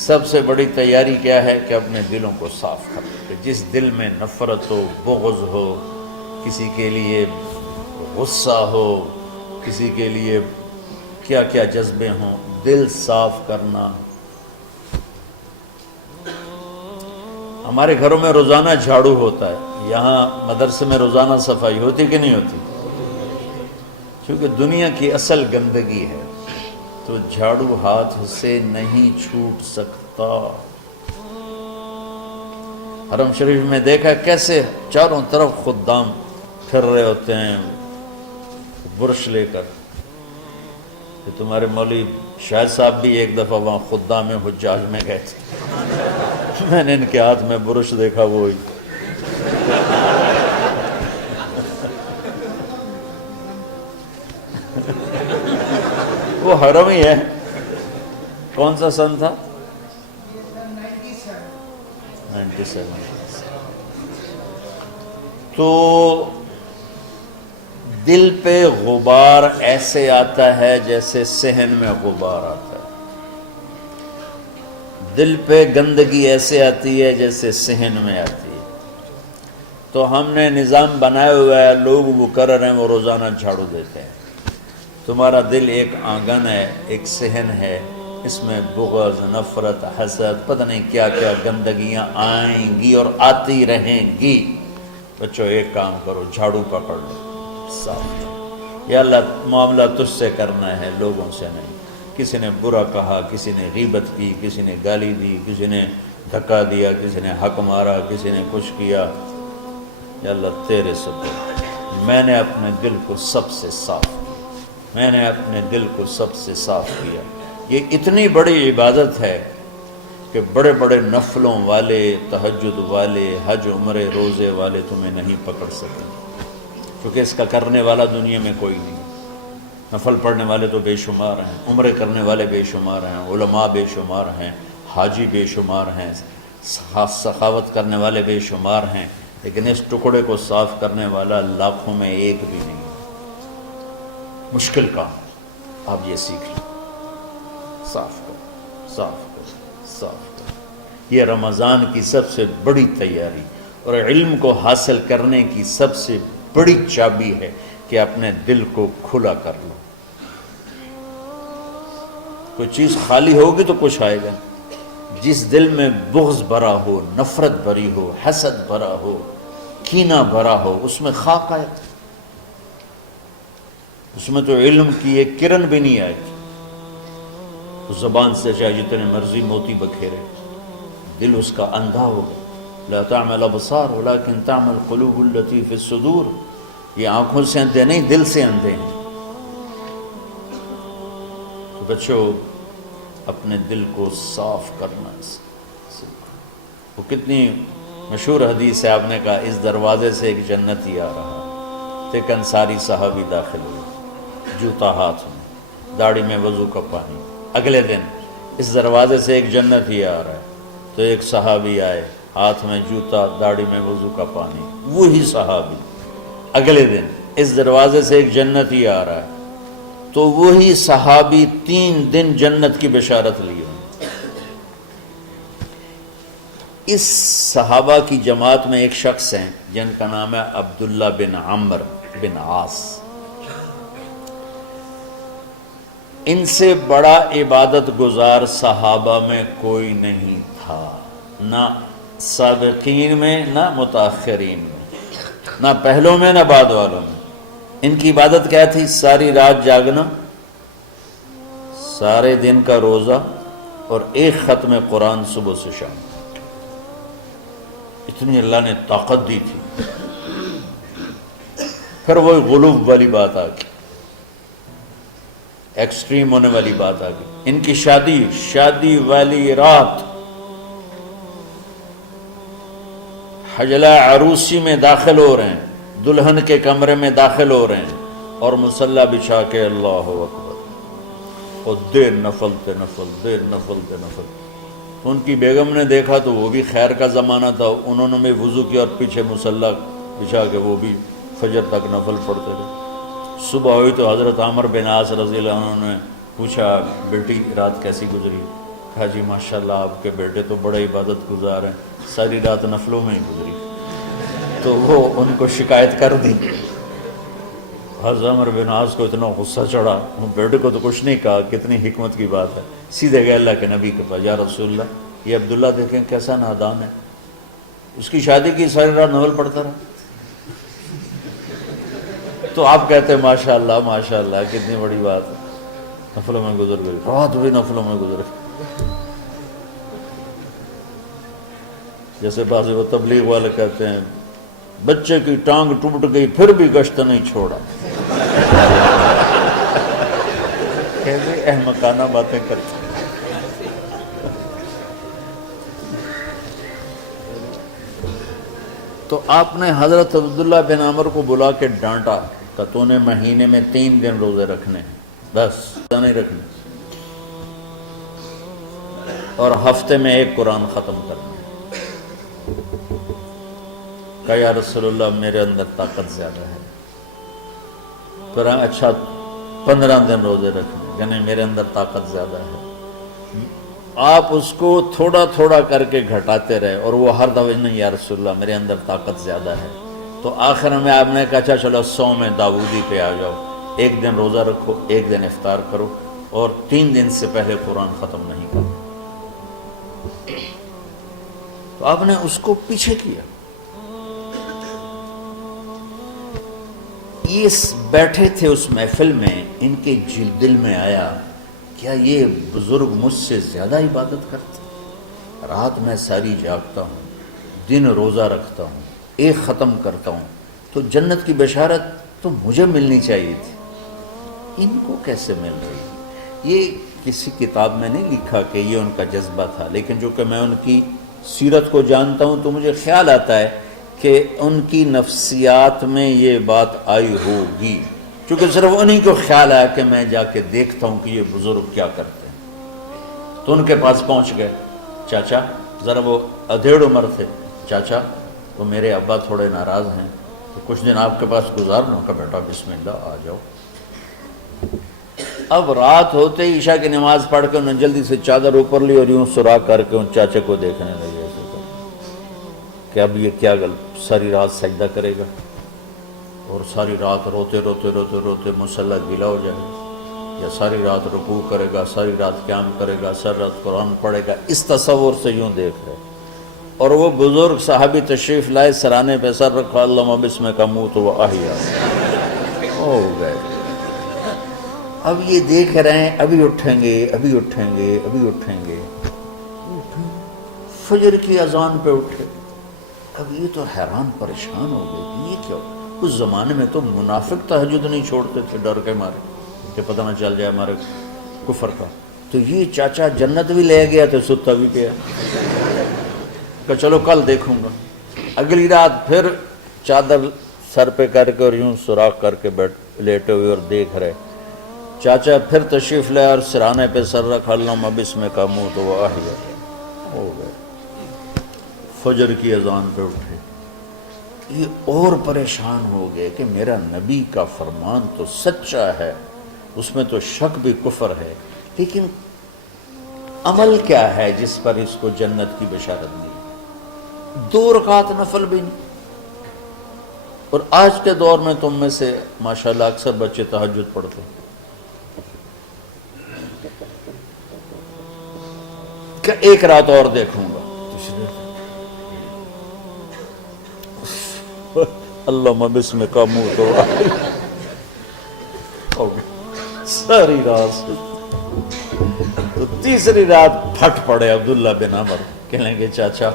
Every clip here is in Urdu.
سب سے بڑی تیاری کیا ہے کہ اپنے دلوں کو صاف کر لیں، کہ جس دل میں نفرت ہو، بغض ہو، کسی کے لیے غصہ ہو، کسی کے لیے کیا کیا جذبے ہوں، دل صاف کرنا۔ ہمارے گھروں میں روزانہ جھاڑو ہوتا ہے، یہاں مدرسے میں روزانہ صفائی ہوتی کہ نہیں ہوتی؟ کیونکہ دنیا کی اصل گندگی ہے تو جھاڑو ہاتھ سے نہیں چھوٹ سکتا۔ حرم شریف میں دیکھا کیسے چاروں طرف خدام پھر رہے ہوتے ہیں برش لے کر۔ کہ تمہارے مولوی شاہد صاحب بھی ایک دفعہ وہاں خدام حجاج میں گئے تھے، میں نے ان کے ہاتھ میں برش دیکھا، وہی وہ حرم ہی ہے۔ کون سا سن تھا؟ 97۔ تو دل پہ غبار ایسے آتا ہے جیسے صحن میں غبار آتا ہے، دل پہ گندگی ایسے آتی ہے جیسے صحن میں آتی ہے۔ تو ہم نے نظام بنایا ہوا ہے، لوگ وہ کر رہے ہیں، وہ روزانہ جھاڑو دیتے ہیں۔ تمہارا دل ایک آنگن ہے، ایک صحن ہے، اس میں بغض، نفرت، حسد، پتہ نہیں کیا کیا گندگیاں آئیں گی اور آتی رہیں گی۔ بچوں ایک کام کرو، جھاڑو پکڑ لو، صاف۔ یا اللہ معاملہ تجھ سے کرنا ہے، لوگوں سے نہیں۔ کسی نے برا کہا، کسی نے غیبت کی، کسی نے گالی دی، کسی نے دھکا دیا، کسی نے حق مارا، کسی نے کچھ کیا، یا اللہ تیرے سبب میں نے اپنے دل کو سب سے صاف کیا، میں نے اپنے دل کو سب سے صاف کیا۔ یہ اتنی بڑی عبادت ہے کہ بڑے بڑے نفلوں والے، تہجد والے، حج عمرے روزے والے تمہیں نہیں پکڑ سکیں، کیونکہ اس کا کرنے والا دنیا میں کوئی نہیں۔ نفل پڑھنے والے تو بے شمار ہیں، عمرے کرنے والے بے شمار ہیں، علماء بے شمار ہیں، حاجی بے شمار ہیں، سخاوت کرنے والے بے شمار ہیں، لیکن اس ٹکڑے کو صاف کرنے والا لاکھوں میں ایک بھی نہیں۔ مشکل کام، آپ یہ سیکھ لیں، صاف کرو، صاف کرو، صاف کرو۔ یہ رمضان کی سب سے بڑی تیاری اور علم کو حاصل کرنے کی سب سے بڑی چابی ہے کہ اپنے دل کو کھلا کر لو۔ کوئی چیز خالی ہوگی تو کچھ آئے گا۔ جس دل میں بغض بھرا ہو، نفرت بھری ہو، حسد بھرا ہو، کینہ بھرا ہو، اس میں خاک آئے، اس میں تو علم کی ایک کرن بھی نہیں آئے گی۔ اس زبان سے چاہے جتنے مرضی موتی بکھیرے، دل اس کا اندھا ہوگا۔ لا تعمل الابصار ولكن تعمل القلوب التي في الصدور۔ یہ آنکھوں سے اندھے نہیں، دل سے اندھے ہیں۔ تو بچوں اپنے دل کو صاف کرنا سیکھو۔ وہ کتنی مشہور حدیث ہے، آپ نے کہا اس دروازے سے ایک جنتی آ رہا، ایک انصاری صحابی داخل ہوئے، جوتا ہاتھ میں، داڑھی میں وضو کا پانی۔ اگلے دن اس دروازے سے ایک جنتی آ رہا ہے، تو ایک صحابی آئے، ہاتھ میں جوتا، داڑھی میں وضو کا پانی، وہی صحابی۔ اگلے دن اس دروازے سے ایک جنتی آ رہا ہے، تو وہی صحابی 3 دن جنت کی بشارت لیے۔ اس صحابہ کی جماعت میں ایک شخص ہیں جن کا نام ہے عبداللہ بن عمرو بن عاص۔ ان سے بڑا عبادت گزار صحابہ میں کوئی نہیں تھا، نہ سابقین میں نہ متاخرین میں، نہ پہلوں میں نہ بعد والوں میں۔ ان کی عبادت کیا تھی؟ ساری رات جاگنا، سارے دن کا روزہ، اور ایک ختم قرآن صبح سے شام۔ اتنی اللہ نے طاقت دی تھی۔ پھر وہ غلوب والی بات آ گئی، ایکسٹریم ہونے والی بات آ گئی۔ ان کی شادی والی رات حجلہ عروسی میں داخل ہو رہے ہیں، دلہن کے کمرے میں داخل ہو رہے ہیں، اور مصلی بچھا کے اللہ اکبر، اور دیر نفل تے نفل، دیر نفل تے نفل۔ تو ان کی بیگم نے دیکھا تو وہ بھی خیر کا زمانہ تھا، انہوں نے بھی وضو کیا اور پیچھے مصلی بچھا کے وہ بھی فجر تک نفل پڑھتے رہے۔ صبح ہوئی تو حضرت عمرو بن عاص رضی اللہ عنہ نے پوچھا، بیٹی رات کیسی گزری؟ کہا جی ماشاءاللہ آپ کے بیٹے تو بڑے عبادت گزار ہیں، ساری رات نفلوں میں ہی گزری۔ تو وہ ان کو شکایت کر دی۔ حضرت عمر بن عاص کو اتنا غصہ چڑھا، وہ بیٹے کو تو کچھ نہیں کہا، کتنی حکمت کی بات ہے، سیدھے گئے اللہ کے نبی کے پاس، یا رسول اللہ یہ عبداللہ دیکھیں کیسا نادان ہے، اس کی شادی کی ساری رات نفل پڑھتا رہا۔ تو آپ کہتے ہیں ماشاءاللہ ماشاءاللہ کتنی بڑی بات ہے، نفلوں میں گزر گئی، رات بھی نفلوں میں گزر گئی۔ جیسے بعض وہ تبلیغ والے کہتے ہیں بچے کی ٹانگ ٹوٹ گئی پھر بھی گشت نہیں چھوڑا۔ کیسے احمقانہ باتیں کرتے ہیں۔ تو آپ نے حضرت عبداللہ بن عمر کو بلا کے ڈانٹا کہ تو نے مہینے میں 3 دن روزے رکھنے ہیں، بس نہیں رکھنے، اور ہفتے میں 1 قرآن ختم کرنا ہے۔ کہا یا رسول اللہ میرے اندر طاقت زیادہ ہے۔ پھر اچھا 15 دن روزے رکھنے، یعنی میرے اندر طاقت زیادہ ہے۔ آپ اس کو تھوڑا تھوڑا کر کے گھٹاتے رہے، اور وہ ہر دفعہ نہیں یا رسول اللہ میرے اندر طاقت زیادہ ہے۔ تو آخر میں آپ نے کہا اچھا چلو 100 میں داؤدی پہ آ جاؤ، 1 دن روزہ رکھو، 1 دن افطار کرو، اور 3 دن سے پہلے قرآن ختم نہیں کرو۔ تو آپ نے اس کو پیچھے کیا۔ یہ بیٹھے تھے اس محفل میں، ان کے دل میں آیا کیا یہ بزرگ مجھ سے زیادہ عبادت کرتے؟ رات میں ساری جاگتا ہوں، دن روزہ رکھتا ہوں، 1 ختم کرتا ہوں، تو جنت کی بشارت تو مجھے ملنی چاہیے تھی، ان کو کیسے مل رہی؟ یہ کسی کتاب میں نہیں لکھا کہ یہ ان کا جذبہ تھا، لیکن جو کہ میں ان کی سیرت کو جانتا ہوں تو مجھے خیال آتا ہے کہ ان کی نفسیات میں یہ بات آئی ہوگی، چونکہ صرف انہی کو خیال آیا کہ میں جا کے دیکھتا ہوں کہ یہ بزرگ کیا کرتے ہیں۔ تو ان کے پاس پہنچ گئے، چاچا ذرا، وہ ادھیڑ عمر تھے، چاچا وہ میرے ابا تھوڑے ناراض ہیں تو کچھ دن آپ کے پاس گزارنا کا، بیٹا بسم اللہ آ جاؤ۔ اب رات ہوتے ہی عشاء کی نماز پڑھ کے انہوں نے جلدی سے چادر اوپر لی اور یوں سراغ کر کے ان چاچے کو دیکھنے لگے کہ اب یہ کیا ساری رات سجدہ کرے گا، اور ساری رات روتے روتے روتے روتے مصلی گیلا ہو جائے گا، یا ساری رات رکوع کرے گا، ساری رات قیام کرے گا، ساری رات قرآن پڑھے گا، اس تصور سے یوں دیکھ رہے۔ اور وہ بزرگ صحابی تشریف لائے، سرانے پہ سر رکھا، اللہم بسمک اموت و احیا، ہو گئے۔ اب یہ دیکھ رہے ہیں ابھی اٹھیں گے، ابھی اٹھیں گے، ابھی اٹھیں گے، فجر کی اذان پہ اٹھے۔ اب یہ تو حیران پریشان ہو گئے کہ یہ کیا ہو؟ اس زمانے میں تو منافق تہجد نہیں چھوڑتے تھے ڈر کے مارے کہ پتہ نہ چل جائے ہمارے کفر کا، تو یہ چاچا جنت بھی لے گیا تو ستا بھی پیا کہ چلو کل دیکھوں گا۔ اگلی رات پھر چادر سر پہ کر کے اور یوں سوراخ کر کے لیٹے ہوئے اور دیکھ رہے۔ چاچا پھر تشریف لے اور سرانے پہ سر رکھا، اللہم بسمک اموت و احیا، ہو گئے۔ فجر کی اذان پہ اٹھے، یہ اور پریشان ہو گئے کہ میرا نبی کا فرمان تو سچا ہے، اس میں تو شک بھی کفر ہے، لیکن عمل کیا ہے جس پر اس کو جنت کی بشارت ملی؟ 2 رکعت نفل بھی نہیں۔ اور آج کے دور میں تم میں سے ماشاءاللہ اکثر بچے تہجد پڑھتے ہیں کہ 1 رات اور دیکھوں گا، اللہم بسمک اموت و احیا، ساری رات۔ تو تیسری رات پھٹ پڑے عبداللہ بن عمر، کہنے لگے چاچا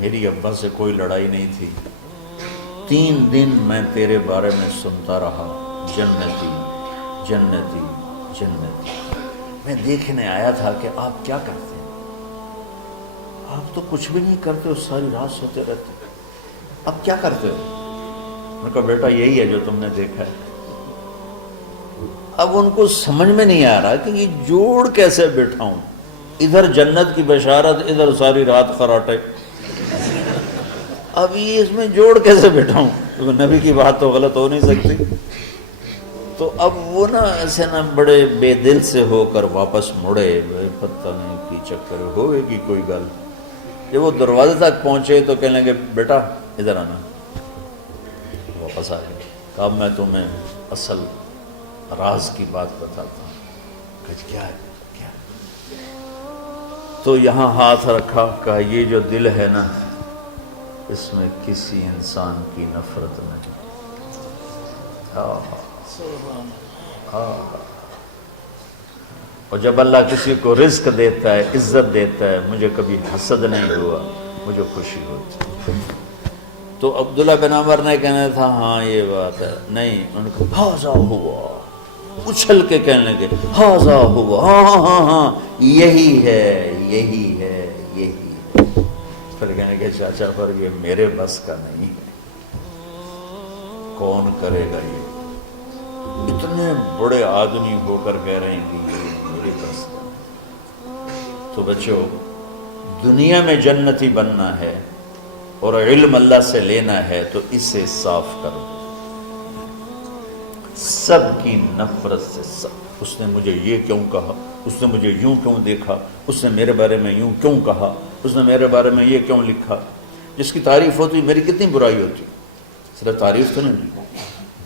میری ابا سے کوئی لڑائی نہیں تھی، 3 دن میں تیرے بارے میں سنتا رہا، جنتی جنتی جنتی۔ میں دیکھنے آیا تھا کہ آپ کیا کرتے ہیں، آپ تو کچھ بھی نہیں کرتے، ساری رات سوتے رہتے، اب کیا کرتے ہو؟ میں نے کہا بیٹا یہی ہے جو تم نے دیکھا ہے۔ اب ان کو سمجھ میں نہیں آ رہا کہ یہ جوڑ کیسے بٹھاؤں، ادھر جنت کی بشارت، ادھر ساری رات خراٹے، اب یہ اس میں جوڑ کیسے بٹھاؤں؟ نبی کی بات تو غلط ہو نہیں سکتی۔ تو اب وہ نا ایسے نا بڑے بے دل سے ہو کر واپس مڑے، پتہ نہیں کی چکر ہوئے گی کوئی گل۔ جب وہ دروازے تک پہنچے تو کہنے لگے بیٹا ادھر آنا، واپس آ گئے۔ اب میں تمہیں اصل راز کی بات بتاتا ہوں۔ کہ کیا ہے کیا؟ تو یہاں ہاتھ رکھا، کہا یہ جو دل ہے نا اس میں کسی انسان کی نفرت نہیں۔ اور جب اللہ کسی کو رزق دیتا ہے، عزت دیتا ہے، مجھے کبھی حسد نہیں ہوا، مجھے خوشی ہوتی۔ تو عبداللہ بن عمر نے کہنا تھا ہاں یہ بات ہے، نہیں، انہوں نے کہا ہاذا ہوا، اچھل کے کہنے لگے ہاذا ہوا، ہاں ہاں ہاں ہاں یہی ہے یہی ہے یہی ہے۔ پھر کہنے کہ چاچا پر یہ میرے بس کا نہیں ہے، کون کرے گا یہ؟ اتنے بڑے آدمی ہو کر کہہ رہے ہیں کہ یہ میرے بس کا۔ تو بچوں، دنیا میں جنتی بننا ہے اور علم اللہ سے لینا ہے تو اسے صاف کرو، سب کی نفرت سے۔ سب، اس نے مجھے یہ کیوں کہا، اس نے مجھے یوں کیوں دیکھا، اس نے میرے بارے میں یوں کیوں کہا، اس نے میرے بارے میں یہ کیوں لکھا۔ جس کی تعریف ہوتی میری کتنی برائی ہوتی، صرف تعریف تو نہیں،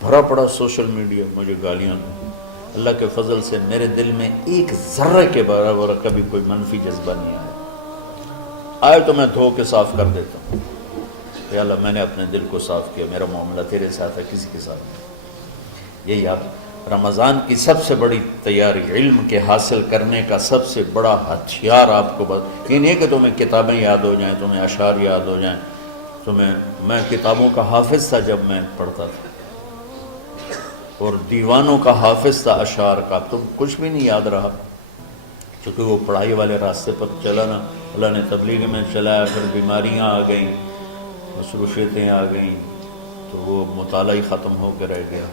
بھرا پڑا سوشل میڈیا مجھے گالیاں دیں۔ اللہ کے فضل سے میرے دل میں ایک ذرہ کے برابر کبھی کوئی منفی جذبہ نہیں آیا، آئے تو میں دھو کے صاف کر دیتا ہوں۔ یا اللہ میں نے اپنے دل کو صاف کیا، میرا معاملہ تیرے ساتھ ہے، کسی کے ساتھ نہیں۔ یہی آپ رمضان کی سب سے بڑی تیاری، علم کے حاصل کرنے کا سب سے بڑا ہتھیار آپ کو یہ نہیں ہے کہ تمہیں کتابیں یاد ہو جائیں، تمہیں اشعار یاد ہو جائیں، میں کتابوں کا حافظ تھا جب میں پڑھتا تھا، اور دیوانوں کا حافظ تھا اشعار کا، تم کچھ بھی نہیں یاد رہا، چونکہ وہ پڑھائی والے راستے پر چلا نا، اللہ نے تبلیغ میں چلایا، پھر بیماریاں آ گئیں، مصروفیتیں آ گئیں، تو وہ مطالعہ ہی ختم ہو کے رہ گیا۔